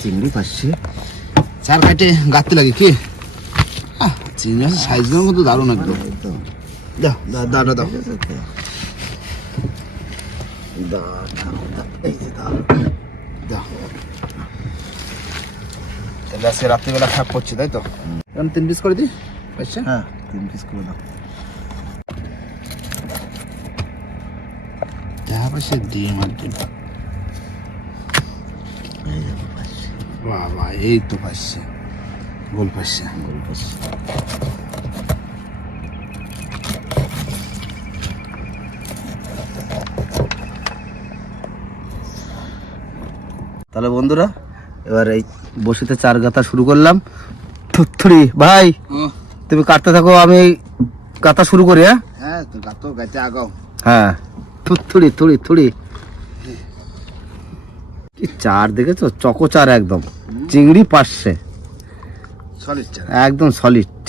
চিংড়ি পাচ্ছে চার কাটে গাঁততে লাগে কি চিংড়ি মাছের সাইজগুলোর মতো দারুণ একদম দাও দাও দাও দাও তাহলে আজকে রাত্রিবেলা খারাপ করছি তাই তো এখন 3 পিস করে দিই পাচ্ছে হ্যাঁ 3 পিস করে দাও দেখা পাচ্ছে ডিম আর ডিম বাবা এই তো পাচ্ছে গোল পাচ্ছে তাহলে বন্ধুরা এবার এই বসিতে চার গাঁথা শুরু করলাম। থুতথুড়ি ভাই তুমি কাটতে থাকো, আমি গাঁথা শুরু করি। হ্যাঁ তো গাঁথো গাঁথে আগাও। হ্যাঁ থুতথুড়ি থুড়ি থুড়ি চার দেখেছো, চকো চার একদম, চিংড়ি পাচ্ছে সলিড চার একদম সলিড।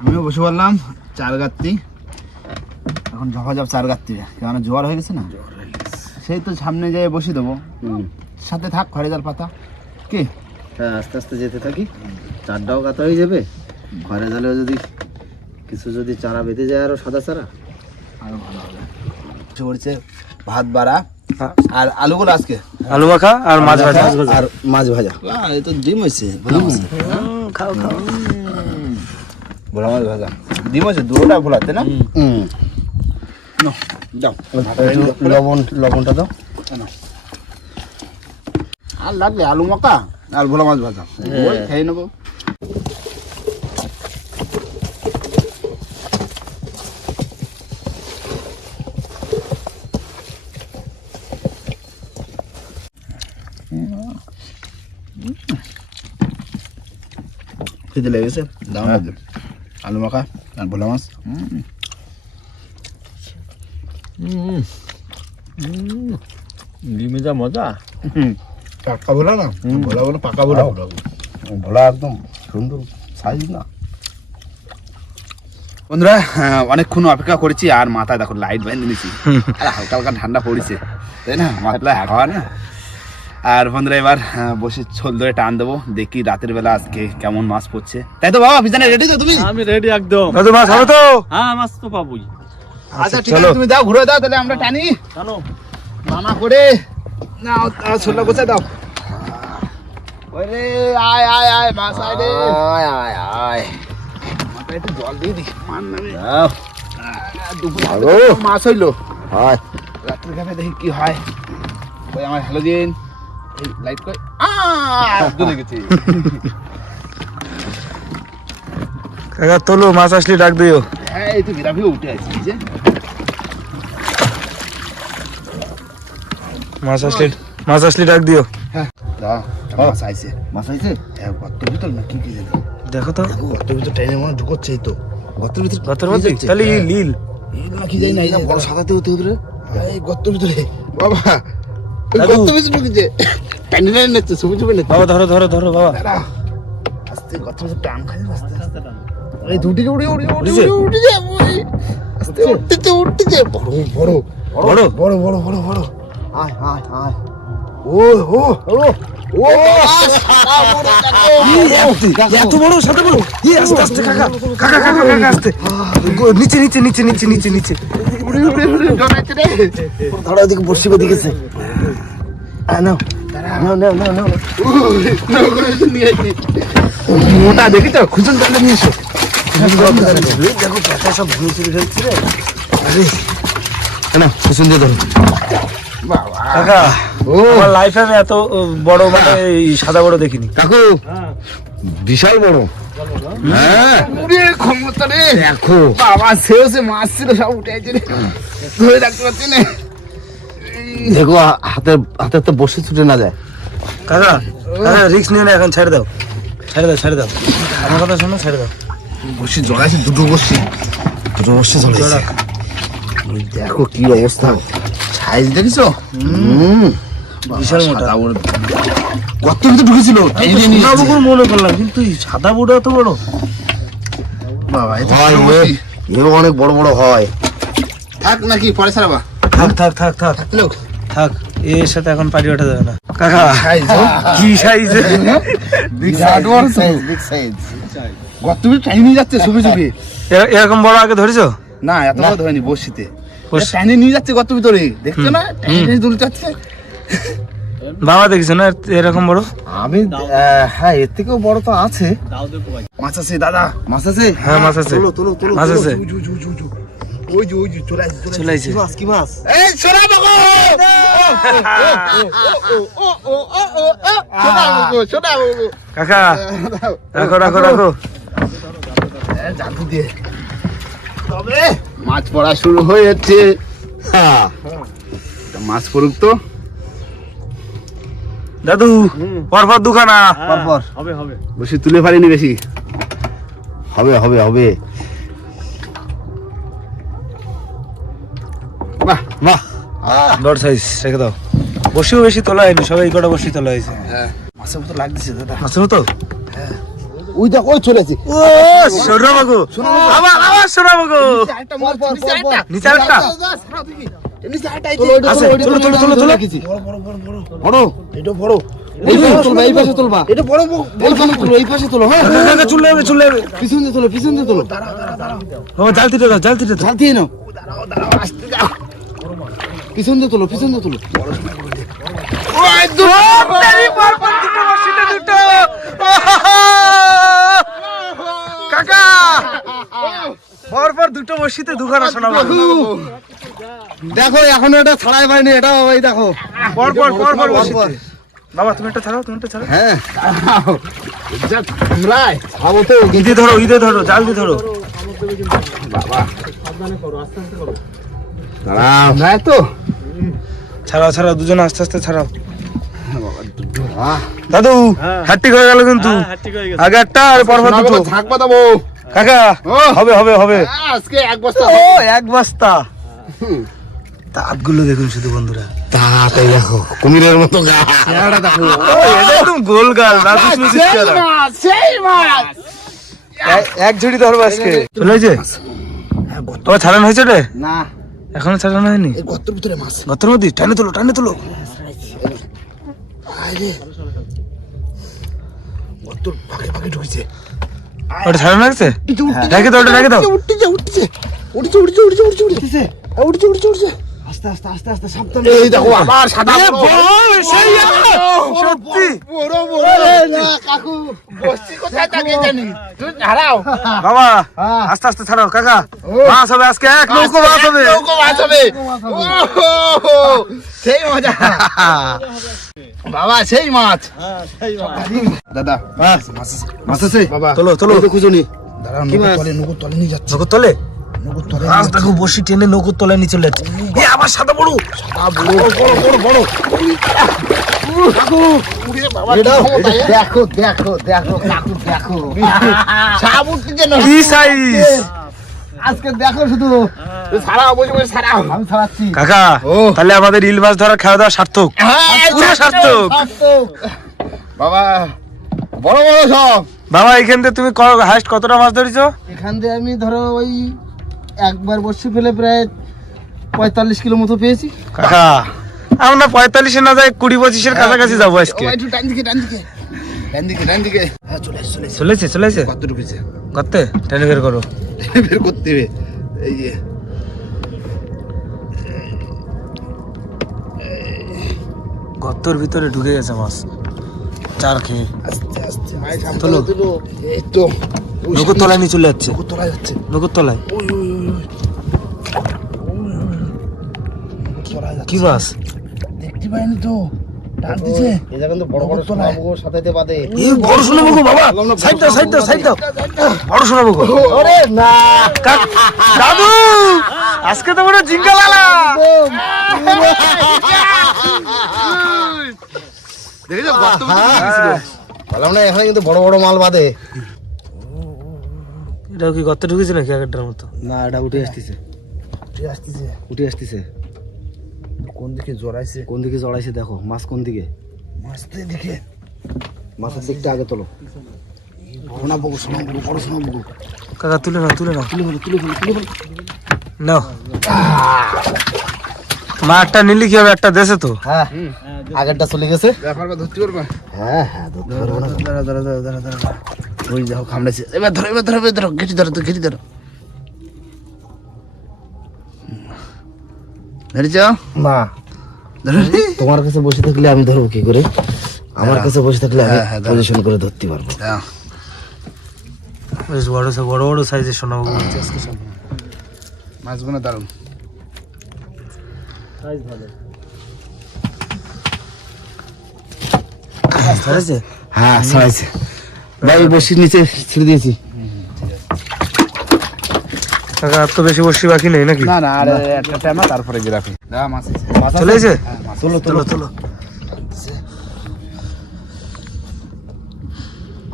আমিও বসে বললাম চার গাঁথতি, এখন ঝপা ঝপ চার গাঁথতি, কেন জোয়ার হয়ে গেছে না, সেই তো সামনে যেয়ে বসে দেবো, সাথে থাক খড়ে জাল পাতা কি। হ্যাঁ আস্তে আস্তে যেতে থাকি, চারটাও গাঁথা হয়ে যাবে, ঘরে জালেও যদি কিছু যদি চারা বেঁধে যায় আরো সাদা চারা আরো ভালো হবে। করছে ভাত বাড়া আর আলুগুলো আজকে আলু মাখা আর মাছ ভাজা আর মাছ ভাজা। এই তো ডিম হয়েছে, খাও খাও, ভোলা মাছ ভাজা ডিম হয়েছে, দুটোটা ভোলাতে না। লবণটা দাও, আর লাগবে আলু মাখা আর ভোলা মাছ ভাজা খেয়ে নেবো। খেতে লেগেছে, দাম লাগবে আলু মাখা আর ভোলা মাছ। ডিমে যা মজা, পাকা ভোলা না, ভোলা বলে পাকা ভোলা, ভোলা একদম সুন্দর সাইজ না। বন্ধুরা অনেকক্ষণ অপেক্ষা করেছি, আর মাথায় দেখো লাইট বাইন্ধে নিয়েছি, হালকা হালকা ঠান্ডা পড়েছে তাই না, মাথায় হাওয়া না। আর বন্ধুরা এবার বসে ছোল ধরে টান দেবো, দেখি রাতের বেলা আজকে কেমন মাছ পড়ছে। তাই তো বাবা বিছানে রেডি তো তুমি? আমি রেডি একদম। দাদু মাছ হবে তো? হ্যাঁ মাছ তো পাবোই। আচ্ছা ঠিক আছে, তুমি দাও ঘুরে দাও, তাহলে আমরা টানি জানো মানা করে নাও, ছোলা গোছা দাও। ওরে আয় আয় আয় মাছ আয় রে, আয় আয় আয়, মাথায় একটু জল দিয়ে দি, মান নামে দুপুরে মাছ হইলো, হয় রাত্রে খাবে, দেখি কি হয়। ওই আমার হ্যালোজেন লাইট কই জ্বলে গেছে। কাকা তোলো, মাছ আসলে ডাক দিও। হ্যাঁ এই তো বিরাভিও উঠে আসছি যে, মাছ আসলে ডাক দিও। হ্যাঁ মাছ আইছে, মাছ আইছে গর্তের ভিতর না কি কি জানি, দেখো তো গর্তের ভিতর ট্রেনে মনে ঢুকছে, এই তো গর্তের ভিতর, গতর মধ্যে তাহলে লীল না কি জানি না, এই বড় সাদাতে হতে হতে এই গর্তের ভিতরে বাবা, গর্তের ভিতরে ঢুকেছে, টানি টানি নিচ্ছে, ছবি ছবি নিচ্ছে বাবা। ধরো ধরো ধরো বাবা, আস্তে গর্তের ভিতর টান খাই, আস্তে আস্তে এই দুটি উড়ে উড়ে উড়ে উড়ে যাবো, আস্তে উঠতেছে উঠতেছে, বড় বড় বড় বড় বড় বড় বড়, আয় আয় আয়, ও ও ও ও এত বড়, সাথে বড়, আস্তে আস্তে কাকা কাকা কাকা কাকা আস্তে, নিচে নিচে নিচে নিচে নিচে নিচে, উড়ে উড়ে উড়ে জড়াইছে রে, ধরো ওদিকে বসি দিকেছে, নাও নাও নাও নাও নাও, মোটা দেখি তো, খুঁজুন তাহলে নিয়ে এসো। দেখো পাতা সব ভুঁড়ি চুরি ফেলছে রে, আরে না খুঁজুন দিয়ে ধরো। কাকা আমার লাইফে আমি এত বড় মানে সাদা বড় দেখিনি। কাকু বিশাল বড়, হ্যাঁ ক্ষমতা রে, দেখো বাবা সেও সে মাছ ছিল সব উঠে আছে রে, ধরে রাখতে পারছি না, দেখো হাতে হাতে তো বসে ছুটে না যায়। কাকা কাকা রিস্ক নিয়ে না, এখন ছেড়ে দাও ছেড়ে দাও ছেড়ে দাও, আমার কথা শোনো, ছেড়ে দাও। বসে জড়াইছে, দুটো বসে জড়াইছে, দেখো কি অবস্থা, সাইজ দেখেছো, বিশাল মোটা, কত ভিতরে ঢুকেছিল, মনে করলাম, কিন্তু সাদা বুড়া এত বড়, বাবা এও অনেক বড় বড় হয়। থাক নাকি পরে ছাড়াবা? থাক থাক থাক থাক লোক থাক, এর সাথে এখন পারি ওঠা যাবে না কাকা। সাইজ কি size! Big size, big size. গতবি টাইনি নিয়ে যাচ্ছে সুবি সুবি। এরকম বড় আগে ধরেছো? না এত বড় ধরেনি বসিতে। বস- টাইনি নিয়ে যাচ্ছে গত ভিতরে, দেখছো না? টাইনি দূরে যাচ্ছে। বাবা দেখছো না এরকম বড়? আমি হ্যাঁ, এর থেকেও বড় তো আছে। মাছ আছে দাদা, মাছ আছে। হ্যাঁ মাছ আছে, মাছ আছে। ওই যে চলে আসছে, চলে আইছে। কি মাছ? এই সোনা বাবু! সোনা বাবু! কাকা রাখো রাখো রাখো। জাদু দিয়ে তবে মাছ পড়া শুরু হয়েছে। মাছ পড়ুক তো দাদু, পরপর দুখানা। পরপর হবে হবে বসে তুলে পারিনি বেশি। হবে হবে হবে। বাহ বাহ, বড় সাইজ রেখে দাও। বসিও বেশি তোলা হয়নি, সবাই এই কটা বসি তোলা হয়েছে। মাছের মতো লাগতেছে দাদা। মাছের মতো? ওই দেখ ওই চলেছে। ও সোনা বাগো, আবার আবার সোনা বাগো। নিচে আরেকটা আছে, চলো চলো চলো চলো। বড় এটা বড়। এই তুলবা, এই পাশে তুলবা। এটা বড়, এই পাশে তুলো, এই পাশে তুলো। হ্যাঁ, কাকা চলে যাবে চলে যাবে। পিছন দিয়ে তুলো, পিছন দিয়ে তুলো। ও জালতিটা দাও, জালতিটা দাও। ঝাল দিয়ে নাও। পিছন দিয়ে তুলো, পিছন দিয়ে তুলো। কাকা পরপর দুটো বসিতে দুখানা সোনা বাগো। দেখো এখনো এটা ছাড়াই পাইনি, এটা এই দেখো। পরপর পরপর বসিতে। বাবা তুমি একটা ছাড়াও, তুমি একটা ছাড়াও। হ্যাঁ, আমরাই খাবো তো। ঈদে ধরো, ঈদে ধরো, জাল দিয়ে ধরো। দাঁড়াও। না তো ছাড়াও ছাড়াও, দুজনে আস্তে আস্তে ছাড়াও। আহ, দাদু হ্যাট্রিক হয়ে গেল কিন্তু। আগে একটা আর পরপর দুটো। থাকবা দেবো কাকা ও। হবে হবে হবে। আজকে এক বস্তা ও এক বস্তা। দাঁতগুলো দেখুন শুধু বন্ধুরা। তাড়াতাড়ি দেখো, কুমিরের মতো গা। চেহারা দেখো। ও, এটা একদম গোল গাল, রাজুস লুচিস সেই চেহারা। মাছ, সেই মাছ। এক ঝুড়ি ধরবো আজকে। চলে হয়েছে? ও ছাড়ানো হয়েছে রে? না এখনো ছাড়ানো হয়নি? এই গর্তের ভিতরে মাছ। গতর মধ্যে টানে তোলো, টানে তোলো। গর্তের ফাঁকে ফাঁকে ঢুকেছে। ওটা ছাড়ানো হয়েছে? রেখে দাও, ওটা রেখে দাও। উঠছে। আস্তে আস্তে আস্তে আস্তে সাবধান। এই দেখো আবার সাদা এ বড়। বল, সেই আছে। সত্যি বড় বড়। না কাকু বস্তি কোথায় থাকে জানি। তুই হারাও। বাবা আস্তে আস্তে ছাড়াও কাকা। মাছ হবে আজকে, এক নৌকো মাছ হবে। নৌকো মাছ হবে। ওহো, সেই মজা। বাবা সেই মাছ। দাদা মাছ আছে? বাবা তোলো তোলো। খুঁজুনি। দাঁড়াও, কি মাছ? নৌকো তলে নিয়ে যাচ্ছে। নৌকো তলে? নৌকো তলে মাছ দেখো বসি টেনে নৌকো তলে নিয়ে চলে যাচ্ছে। এ আবার সাদা বড়। দেখো দেখো দেখো কাকু দেখো সাপ উঠছে না। কি সাইজ! আজকে দেখো শুধু ছাড়াও, বসে বসে ছাড়াও। আমি ছাড়াচ্ছি। কাকা ও। তাহলে আমাদের ইল মাছ ধরা খাওয়া দাওয়া সার্থক। পুরো সার্থক। বাবা বড় বড় সব। বাবা এখান থেকে তুমি হাইস্ট কতটা মাছ ধরেছো? এখান থেকে আমি ধরো ওই একবার বসে ফেলে প্রায় 45 কিলো মতো পেয়েছি। কাকা আমরা 45-এ না যাই 20-25-এর কাছাকাছি যাবো আজকে। ও, একটু ডান দিকে ডান দিকে ডান দিকে ডান দিকে। হ্যাঁ চলে এসে চলে এসে। চলেছে চলেছে কত ঢুকেছে করতে টেনে বের করো। বের করতে হবে। এই যে গর্তর ভিতরে ঢুকে গেছে মাছ চার খেয়ে। আস্তে আস্তে ভাই তোলো। এই তো নৌকোর তলায় নিয়ে চলে যাচ্ছে, নৌকো তোলা যাচ্ছে। নৌকোর তলায়। ওই ওই ওই ওই তোলা যাচ্ছে। কি মাছ? দেখতে পাইনি তো ডাক দিছে। এটা কিন্তু বড় বড় তোলায়। সোনামুখো সাথে বাদে। এ বড় শোনা বগো বাবা, সাইড দাও সাইড দাও সাইড দাও। বড় শোনা বগো। ওরে না দাদু আজকে তো বড় জিঙ্গা লালা। দেখেছো গর্ত ভিতরে ঢুকেছিল। বললাম না এখানে কিন্তু বড় বড় মাল বাদে। এটাও কি গর্তে ঢুকেছে নাকি আগেরটার মতো? না, এটা উঠে আসতেছে, উঠে আসতেছে। উঠে আসতেছে। কোন দিকে জড়াইছে? কোন দিকে জড়াইছে দেখো, মাছ কোন দিকে। মাছতে দিকে। মাছের দিকটা আগে তোলো। সোনা বগু সোনা বগু বড় সোনা বগু। কাকা তুলে নাও তুলে নাও তুলে ফেলো, তুলে ফেলো, তুলে ফেলো। নাও। মা একটা নিলি কি হবে, একটা দেশে তো। হ্যাঁ আগেরটা চলে গেছে। ব্যাপার বা ধরতে পারবা? হ্যাঁ হ্যাঁ ধরতে পারবো না। দাঁড়া। ওই দেখো কামড়েছে। এবার ধরো ঘেটি ধরো তো ঘেটি ধরো। ধরেছ? না ধরো। তোমার কাছে বসে থাকলে আমি ধরবো কি করে? আমার কাছে বসে থাকলে আমি হ্যাঁ, ধরো। পজিশন করে ধরতে পারবো। দাও। বেশ বড় বড় সাইজের শোনাবো আজকে সব। মাছগুলো দারুন। ধরেছে? হ্যাঁ ছড়াইছে ভাই, বসির নিচে ছেড়ে দিয়েছি। কাকা আর তো বেশি বসি বাকি নেই নাকি? না আর একটা টাইমা তারপরে জিরাফি। দাও মাছ আছে। চলে এসে? তোলো তোলো তোলো।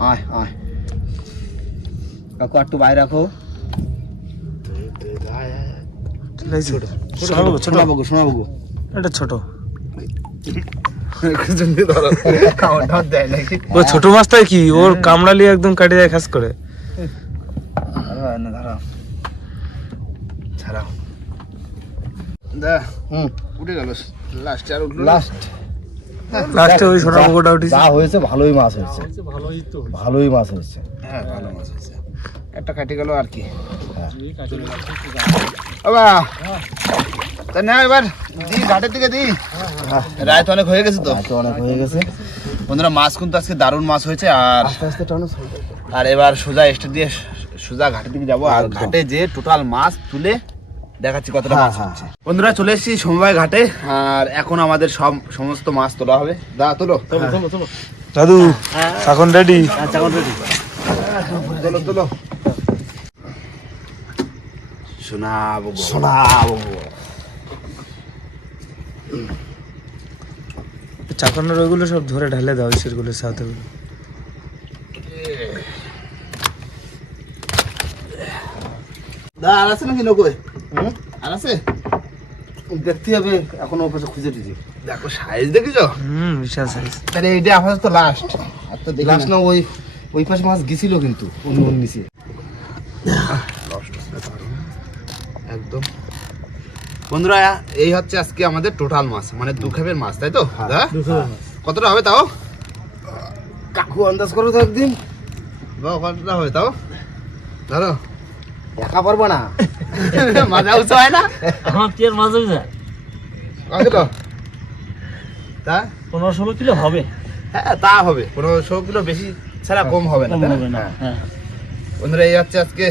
আয় আয় কাকু একটু বাইরে রাখো। চলে এসে? শোনাবো ছোট? শোনাবো গো, শোনাবো গো। এটা ছোট। ধরো। খাওয়া দেয় নাকি? ও ছোট মাছটাই কি ওর কামড়ালি একদম কাটে যায় খাস করে। ধরো। ছাড়াও। দা উঠে গেল লাস্ট আর উঠলো। লাস্ট লাস্টে ওই ছোট বড়টা উঠেছে। যা হয়েছে ভালোই মাছ হয়েছে, ভালোই মাছ হয়েছে। হ্যাঁ ভালো মাছ হয়েছে। একটা কাটে গেল আর কি। হ্যাঁ। বাবা তা না এবার দি ঘাটের দিকে দি। রায় তো অনেক হয়ে গেছে তো। তো অনেক হয়ে গেছে। বন্ধুরা মাছ কিন্তু আজকে দারুণ মাছ হয়েছে। আর আস্তে আস্তে টানো। আর এবার সোজা স্টেট দিয়ে সোজা ঘাটের দিকে যাবো। আর ঘাটে যে টোটাল মাছ তুলে দেখাচ্ছি কতটা হ্যাঁ, মাছ হচ্ছে। বন্ধুরা চলে এসেছি সমবায় ঘাটে। আর এখন আমাদের সমস্ত মাছ তোলা হবে। দা তোলো। দাদু এখন রেডি? তোলো শোনাবো শোনাবো। চাকনের ওইগুলো সব ধরে ঢালে দাও সেগুলোর সাথে। দা আর আছে নাকি নৌকোয়? আর আছে? দেখতে হবে এখনো ওপাশে খুঁজে দিছি। দেখো সাইজ দেখেছো? বিশাল সাইজ। তাহলে এইটা আপাতত লাস্ট। আর তো দেখি লাস্ট না ওই পাশে মাছ গেছিল কিন্তু অন্য নিচে। একদম। বন্ধুরা এই হচ্ছে আজকে আমাদের টোটাল মাছ, মানে দু খেপের মাছ, তাই তো? দা? কতটা হবে তাও? কাকু আন্দাজ করো তো একদিন। বাবা, কতটা হবে তাও? ধরো। একা পারবো না। মাজা উঁচু হয় না? আমার কি আর মাছ হয়ে যায়? কতটা? তা? 15-16 কিলো হবে। হ্যাঁ তা হবে। 15-16 কিলো বেশি ছাড়া কম হবে না, কম তাই না? হবে না। হ্যাঁ। বন্ধুরা এই হচ্ছে আজকে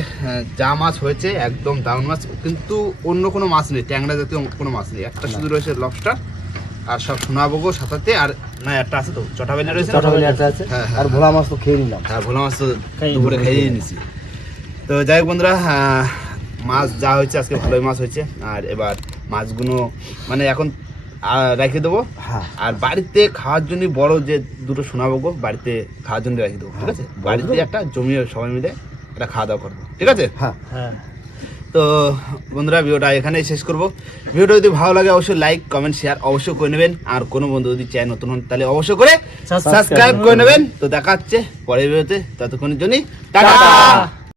যা মাছ হয়েছে একদম দারুণ মাছ, কিন্তু অন্য কোনো মাছ নেই, ট্যাংরা জাতীয় কোনো মাছ নেই। একটা শুধু রয়েছে লবস্টার আর সব সোনাবগো সাথে। আর না একটা আছে তো চটাবেলি রয়েছে না? চটাবেলি একটা আছে। হ্যাঁ, হ্যাঁ। আর ভোলা মাছ তো খেয়ে নিলাম। হ্যাঁ ভোলা মাছ তো দুপুরে খেয়েই নিছি। তো যাই হোক বন্ধুরা, মাছ যা হয়েছে আজকে ভালোই মাছ হয়েছে। আর এবার মাছগুলো মানে এখন রেখে দেবো। হ্যাঁ। আর বাড়িতে খাওয়ার জন্য বড় যে দুটো সোনাবগো বাড়িতে খাওয়ার জন্য রেখে দেবো, ঠিক আছে? বাড়িতে একটা জমিয়ে সবাই মিলে একটা খাওয়া দাওয়া করবো, ঠিক আছে? হ্যাঁ। হ্যাঁ। তো বন্ধুরা ভিডিওটা এখানেই শেষ করবো। ভিডিওটা যদি ভালো লাগে অবশ্যই লাইক কমেন্ট শেয়ার অবশ্যই করে নেবেন। আর কোনো বন্ধু যদি চ্যানেল নতুন হন তাহলে অবশ্যই করে সাবস্ক্রাইব করে নেবেন। তো দেখা হচ্ছে পরের ভিডিওতে, ততক্ষণের জন্য টাটা।